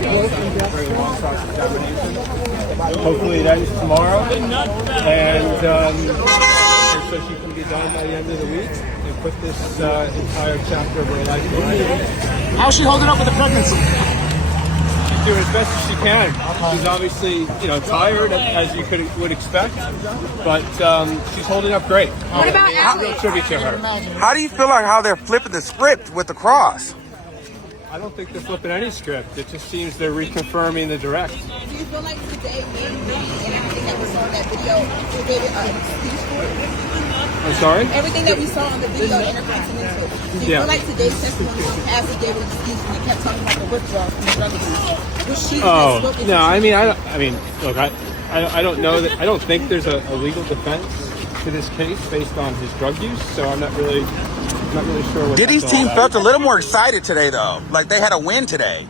very long cross-examination. Hopefully it ends tomorrow, and so she can be done by the end of the week and put this entire chapter of her life behind her. How's she holding up with the pregnancy? She's doing as best as she can. She's obviously, tired as you would expect, but she's holding up great. What about it's a real tribute to her. How do you feel like how they're flipping the script with the cross? I don't think they're flipping any script. It just seems they're reconfirming the direct. Do you feel like today, and everything that we saw in that video, we gave it an excuse for it? I'm sorry? Everything that we saw on the video, Intercontinental. Do you feel like today's testimony, Cassie gave an excuse when they kept talking about the withdrawal from the drug abuse? Was she No. I mean, look, I don't know that. I don't think there's a legal defense to this case based on his drug use. So I'm not really sure what. Diddy's team felt a little more excited today, though. Like they had a win today.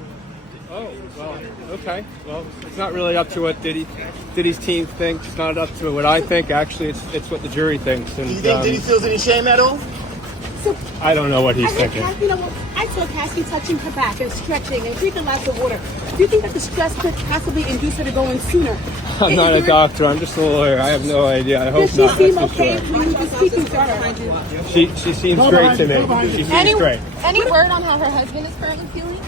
Oh, well, okay. Well, it's not really up to what Diddy's team thinks. It's not up to what I think. Actually, it's what the jury thinks. And, Do you think Diddy feels any shame at all? So, I don't know what he's thinking. I saw Cassie touching her back and stretching and drinking lots of water. Do you think that the stress could possibly induce her to go in sooner? I'm not a doctor. I'm just a lawyer. I have no idea. I hope Does she not. seem That's for okay sure. when you were speaking to her? She seems great to me. She seems great. Any word on how her husband is currently feeling?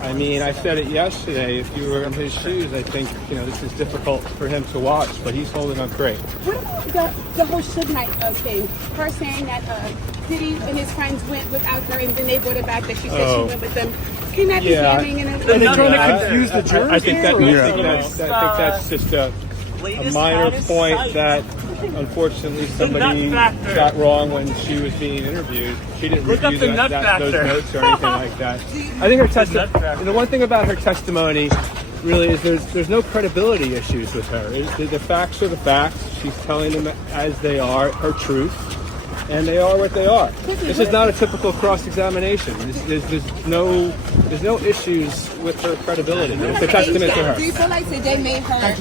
I mean, I said it yesterday. If you were in his shoes, I think, this is difficult for him to watch, but he's holding up great. What about the whole Suge Knight thing? Her saying that Diddy and his friends went without her and then they brought it back that she said she went with them. Can that be damning? And they're trying to confuse the jurors. I think that's just a minor point that unfortunately somebody got wrong when she was being interviewed. She didn't review those notes or anything like that. I think her testimony. The one thing about her testimony really is there's no credibility issues with her. The facts are the facts. She's telling them as they are, her truth, and they are what they are. This is not a typical cross-examination. There's no issues with her credibility. It's a testament to her. Do you feel like today made her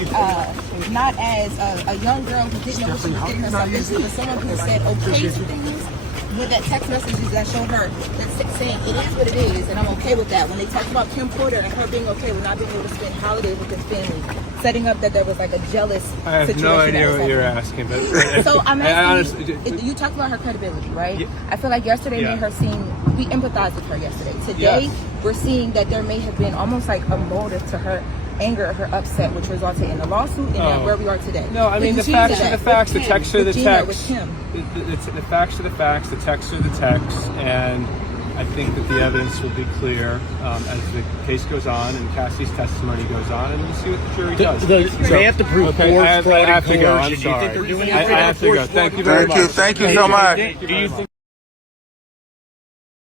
not as a young girl who didn't know what she was getting herself into, but someone who said okay to things? With that text messages that showed her that saying it is what it is, and I'm okay with that. When they talked about Kim Porter and her being okay with not being able to spend holidays with his family, setting up that there was like a jealous situation. I have no idea what you're asking, but so I'm asking you talked about her credibility, right? Yeah. I feel like yesterday made her seem, we empathized with her yesterday. Today, we're seeing that there may have been almost like a motive to her anger or her upset, which resulted in the lawsuit and then where we are today. No, I mean, the facts are the facts, the text are the text. The facts are the facts, the text are the text, and I think that the evidence will be clear as the case goes on and Cassie's testimony goes on, and we'll see what the jury does. They have to prove okay, I have to go. I'm sorry. I have to go. Thank you very much. Thank you so much. Do you think